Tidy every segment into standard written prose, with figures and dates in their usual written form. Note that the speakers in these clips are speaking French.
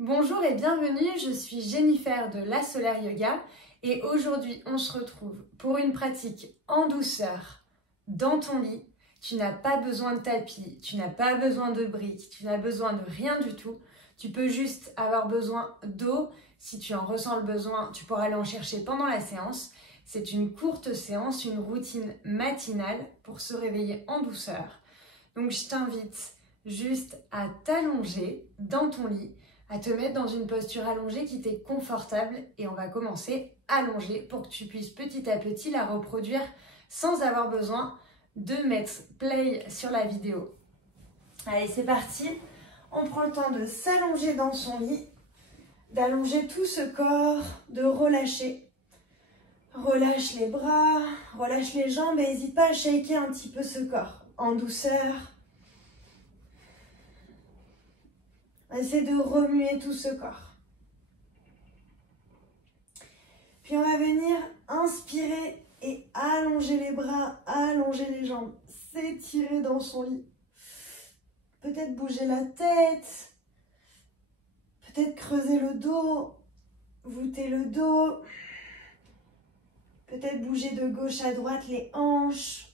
Bonjour et bienvenue, je suis Jennifer de La Solaire Yoga et aujourd'hui on se retrouve pour une pratique en douceur dans ton lit. Tu n'as pas besoin de tapis, tu n'as pas besoin de briques, tu n'as besoin de rien du tout. Tu peux juste avoir besoin d'eau. Si tu en ressens le besoin, tu pourras aller en chercher pendant la séance. C'est une courte séance, une routine matinale pour se réveiller en douceur. Donc je t'invite juste à t'allonger dans ton lit, à te mettre dans une posture allongée qui t'est confortable et on va commencer allongée pour que tu puisses petit à petit la reproduire sans avoir besoin de mettre play sur la vidéo. Allez, c'est parti. On prend le temps de s'allonger dans son lit, d'allonger tout ce corps, de relâcher. Relâche les bras, relâche les jambes et n'hésite pas à shaker un petit peu ce corps en douceur. Essaie de remuer tout ce corps. Puis on va venir inspirer et allonger les bras, allonger les jambes, s'étirer dans son lit. Peut-être bouger la tête, peut-être creuser le dos, voûter le dos, peut-être bouger de gauche à droite les hanches.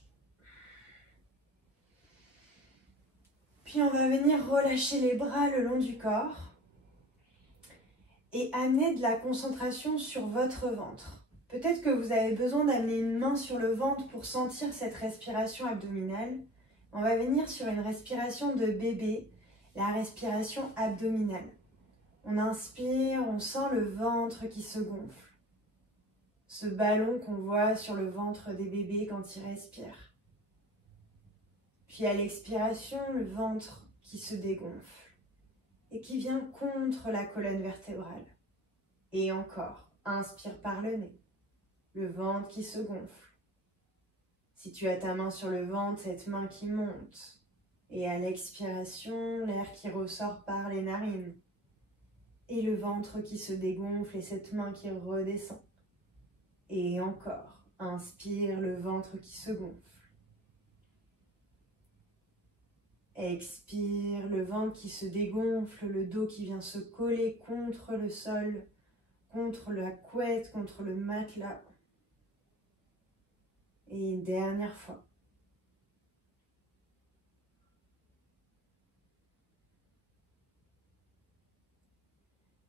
Puis on va venir relâcher les bras le long du corps et amener de la concentration sur votre ventre. Peut-être que vous avez besoin d'amener une main sur le ventre pour sentir cette respiration abdominale. On va venir sur une respiration de bébé, la respiration abdominale. On inspire, on sent le ventre qui se gonfle. Ce ballon qu'on voit sur le ventre des bébés quand ils respirent. Puis à l'expiration, le ventre qui se dégonfle et qui vient contre la colonne vertébrale. Et encore, inspire par le nez, le ventre qui se gonfle. Si tu as ta main sur le ventre, cette main qui monte. Et à l'expiration, l'air qui ressort par les narines. Et le ventre qui se dégonfle et cette main qui redescend. Et encore, inspire, le ventre qui se gonfle. Expire, le ventre qui se dégonfle, le dos qui vient se coller contre le sol, contre la couette, contre le matelas. Et une dernière fois.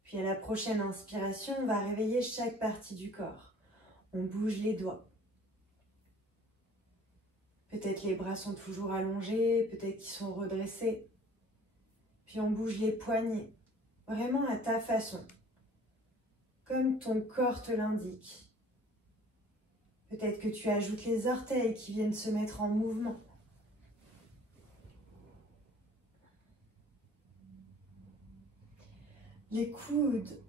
Puis à la prochaine inspiration, on va réveiller chaque partie du corps. On bouge les doigts. Peut-être les bras sont toujours allongés, peut-être qu'ils sont redressés. Puis on bouge les poignets, vraiment à ta façon, comme ton corps te l'indique. Peut-être que tu ajoutes les orteils qui viennent se mettre en mouvement. Les coudes.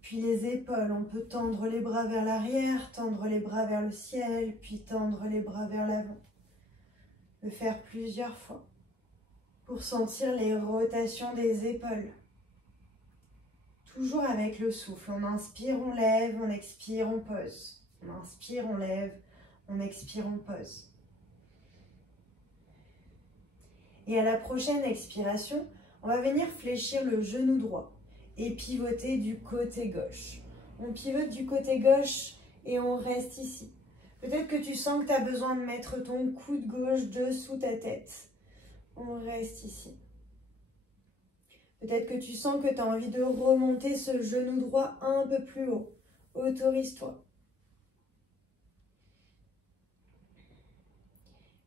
Puis les épaules, on peut tendre les bras vers l'arrière, tendre les bras vers le ciel, puis tendre les bras vers l'avant. Le faire plusieurs fois pour sentir les rotations des épaules. Toujours avec le souffle. On inspire, on lève, on expire, on pose. On inspire, on lève, on expire, on pose. Et à la prochaine expiration, on va venir fléchir le genou droit et pivoter du côté gauche. On pivote du côté gauche et on reste ici. Peut-être que tu sens que tu as besoin de mettre ton coude gauche dessous ta tête. On reste ici. Peut-être que tu sens que tu as envie de remonter ce genou droit un peu plus haut. Autorise-toi.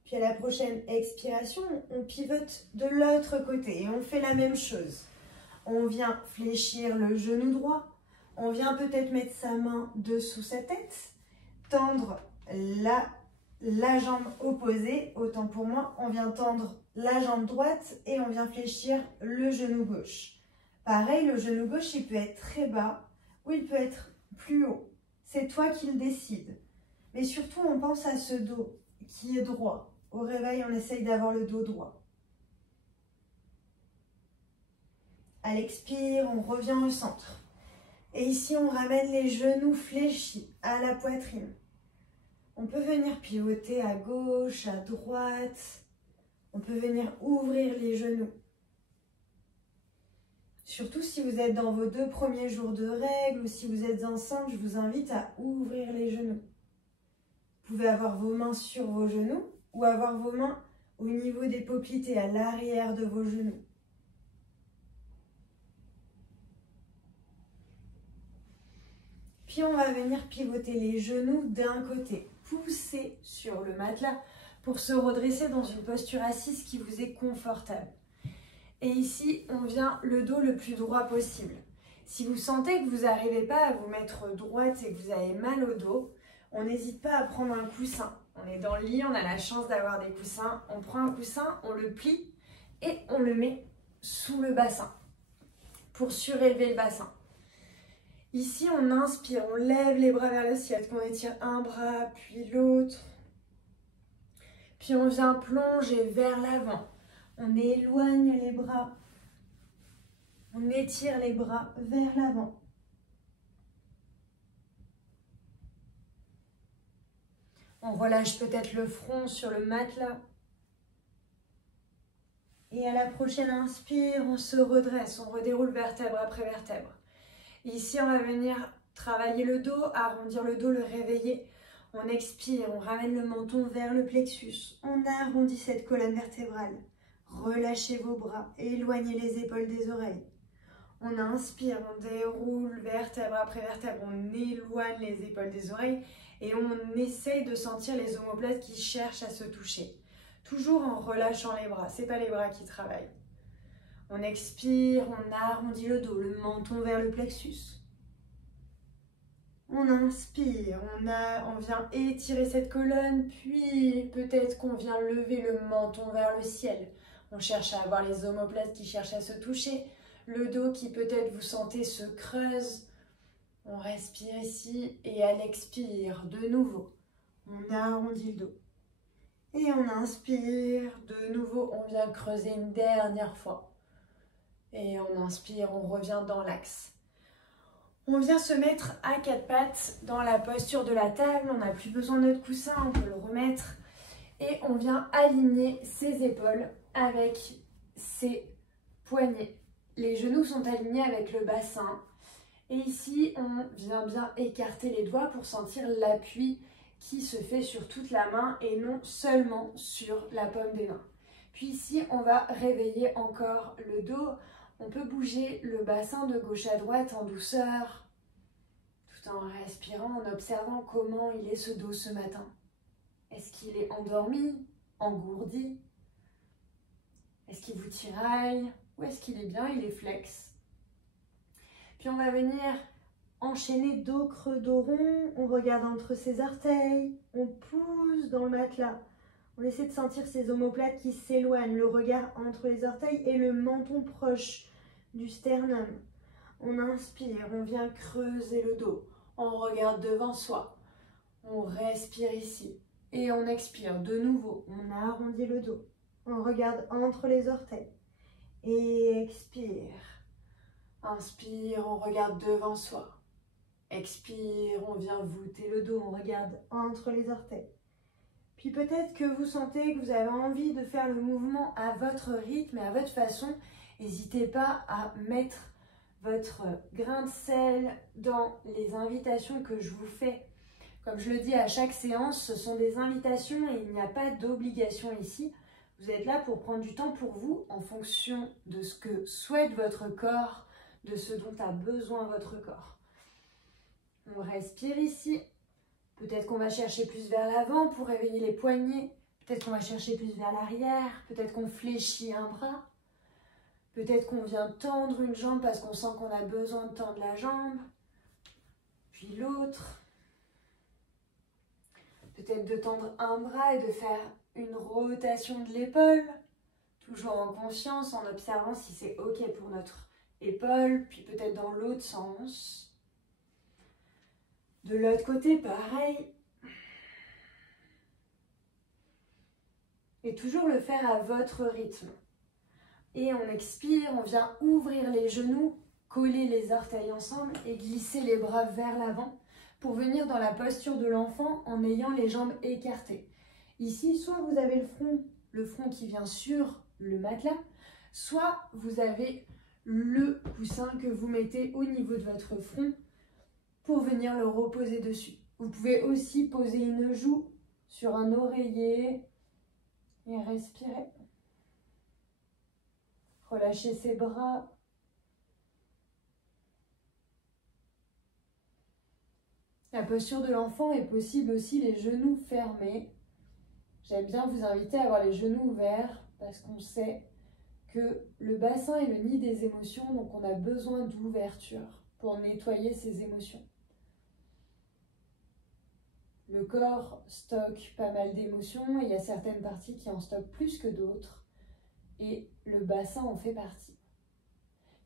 Puis à la prochaine expiration, on pivote de l'autre côté et on fait la même chose. On vient fléchir le genou droit. On vient peut-être mettre sa main dessous sa tête. Tendre la jambe opposée. Autant pour moi, on vient tendre la jambe droite et on vient fléchir le genou gauche. Pareil, le genou gauche, il peut être très bas ou il peut être plus haut. C'est toi qui le décides. Mais surtout, on pense à ce dos qui est droit. Au réveil, on essaye d'avoir le dos droit. À l'expire, on revient au centre. Et ici, on ramène les genoux fléchis à la poitrine. On peut venir pivoter à gauche, à droite. On peut venir ouvrir les genoux. Surtout si vous êtes dans vos 2 premiers jours de règles ou si vous êtes enceinte, je vous invite à ouvrir les genoux. Vous pouvez avoir vos mains sur vos genoux ou avoir vos mains au niveau des paupières et à l'arrière de vos genoux. Puis on va venir pivoter les genoux d'un côté, pousser sur le matelas pour se redresser dans une posture assise qui vous est confortable. Et ici, on vient le dos le plus droit possible. Si vous sentez que vous n'arrivez pas à vous mettre droite et que vous avez mal au dos, on n'hésite pas à prendre un coussin. On est dans le lit, on a la chance d'avoir des coussins. On prend un coussin, on le plie et on le met sous le bassin pour surélever le bassin. Ici, on inspire, on lève les bras vers le ciel, qu'on étire un bras, puis l'autre. Puis on vient plonger vers l'avant. On éloigne les bras. On étire les bras vers l'avant. On relâche peut-être le front sur le matelas. Et à la prochaine inspire, on se redresse, on redéroule vertèbre après vertèbre. Ici, on va venir travailler le dos, arrondir le dos, le réveiller. On expire, on ramène le menton vers le plexus. On arrondit cette colonne vertébrale. Relâchez vos bras, éloignez les épaules des oreilles. On inspire, on déroule vertèbre après vertèbre, on éloigne les épaules des oreilles et on essaye de sentir les omoplates qui cherchent à se toucher. Toujours en relâchant les bras, ce n'est pas les bras qui travaillent. On expire, on arrondit le dos, le menton vers le plexus. On inspire, on vient étirer cette colonne, puis peut-être qu'on vient lever le menton vers le ciel. On cherche à avoir les omoplates qui cherchent à se toucher. Le dos qui peut-être vous sentez se creuse. On respire ici et à l'expire, de nouveau, on arrondit le dos. Et on inspire, de nouveau, on vient creuser une dernière fois. Et on inspire, on revient dans l'axe. On vient se mettre à 4 pattes dans la posture de la table. On n'a plus besoin de notre coussin, on peut le remettre. Et on vient aligner ses épaules avec ses poignets. Les genoux sont alignés avec le bassin. Et ici, on vient bien écarter les doigts pour sentir l'appui qui se fait sur toute la main et non seulement sur la paume des mains. Puis ici, on va réveiller encore le dos. On peut bouger le bassin de gauche à droite en douceur, tout en respirant, en observant comment il est ce dos ce matin. Est-ce qu'il est endormi, engourdi? Est-ce qu'il vous tiraille? Ou est-ce qu'il est bien, il est flex? Puis on va venir enchaîner dos creux, dos rond. On regarde entre ses orteils. On pousse dans le matelas. On essaie de sentir ces omoplates qui s'éloignent. Le regard entre les orteils et le menton proche du sternum. On inspire, on vient creuser le dos. On regarde devant soi. On respire ici. Et on expire de nouveau. On arrondit le dos. On regarde entre les orteils. Et expire. Inspire, on regarde devant soi. Expire, on vient voûter le dos, on regarde entre les orteils. Puis peut-être que vous sentez que vous avez envie de faire le mouvement à votre rythme et à votre façon. N'hésitez pas à mettre votre grain de sel dans les invitations que je vous fais. Comme je le dis à chaque séance, ce sont des invitations et il n'y a pas d'obligation ici. Vous êtes là pour prendre du temps pour vous en fonction de ce que souhaite votre corps, de ce dont a besoin votre corps. On respire ici. Peut-être qu'on va chercher plus vers l'avant pour réveiller les poignets. Peut-être qu'on va chercher plus vers l'arrière. Peut-être qu'on fléchit un bras. Peut-être qu'on vient tendre une jambe parce qu'on sent qu'on a besoin de tendre la jambe. Puis l'autre. Peut-être de tendre un bras et de faire une rotation de l'épaule. Toujours en conscience, en observant si c'est OK pour notre épaule. Puis peut-être dans l'autre sens. De l'autre côté, pareil. Et toujours le faire à votre rythme. Et on expire, on vient ouvrir les genoux, coller les orteils ensemble et glisser les bras vers l'avant pour venir dans la posture de l'enfant en ayant les jambes écartées. Ici, soit vous avez le front le front qui vient sur le matelas, soit vous avez le coussin que vous mettez au niveau de votre front pour venir le reposer dessus. Vous pouvez aussi poser une joue sur un oreiller et respirer. Relâchez ses bras. La posture de l'enfant est possible aussi les genoux fermés. J'aime bien vous inviter à avoir les genoux ouverts parce qu'on sait que le bassin est le nid des émotions, donc on a besoin d'ouverture pour nettoyer ces émotions. Le corps stocke pas mal d'émotions et il y a certaines parties qui en stockent plus que d'autres et le bassin en fait partie.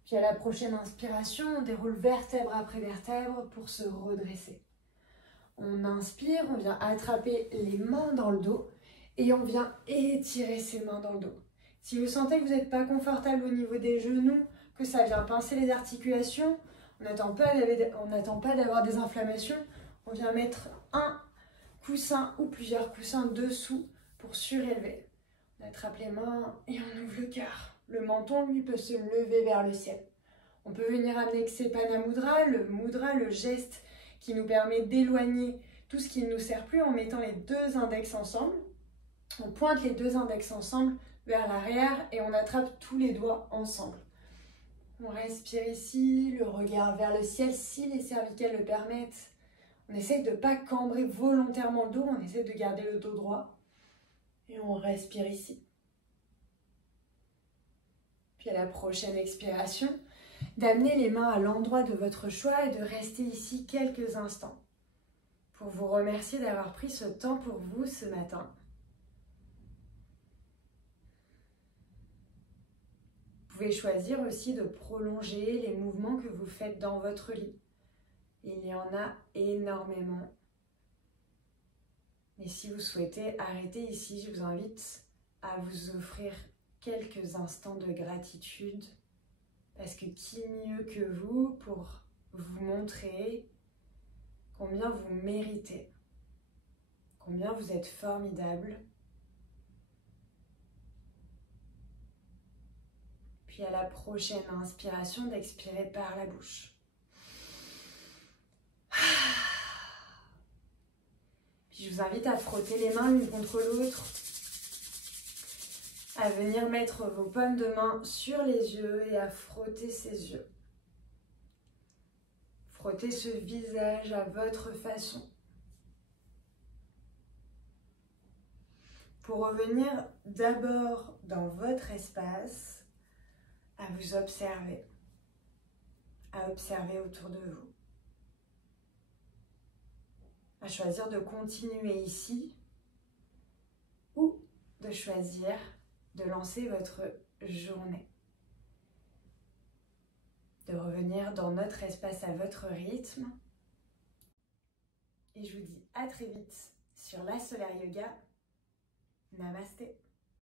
Puis à la prochaine inspiration, on déroule vertèbre après vertèbre pour se redresser. On inspire, on vient attraper les mains dans le dos et on vient étirer ses mains dans le dos. Si vous sentez que vous n'êtes pas confortable au niveau des genoux, que ça vient pincer les articulations, on n'attend pas d'avoir des inflammations, on vient mettre un coussin ou plusieurs coussins dessous pour surélever. On attrape les mains et on ouvre le cœur. Le menton, lui, peut se lever vers le ciel. On peut venir amener Ksepana Mudra, le geste qui nous permet d'éloigner tout ce qui ne nous sert plus en mettant les deux index ensemble. On pointe les deux index ensemble vers l'arrière et on attrape tous les doigts ensemble. On respire ici, le regard vers le ciel si les cervicales le permettent. On essaie de ne pas cambrer volontairement le dos, on essaie de garder le dos droit. Et on respire ici. Puis à la prochaine expiration, d'amener les mains à l'endroit de votre choix et de rester ici quelques instants pour vous remercier d'avoir pris ce temps pour vous ce matin. Vous pouvez choisir aussi de prolonger les mouvements que vous faites dans votre lit. Il y en a énormément. Et si vous souhaitez arrêter ici, je vous invite à vous offrir quelques instants de gratitude. Parce que qui mieux que vous pour vous montrer combien vous méritez, combien vous êtes formidable. Puis à la prochaine inspiration, d'expirer par la bouche. Puis je vous invite à frotter les mains l'une contre l'autre, à venir mettre vos paumes de main sur les yeux et à frotter ces yeux. Frottez ce visage à votre façon. Pour revenir d'abord dans votre espace, à vous observer, à observer autour de vous, à choisir de continuer ici ou de choisir de lancer votre journée, de revenir dans notre espace à votre rythme. Et je vous dis à très vite sur la Solar Yoga. Namasté.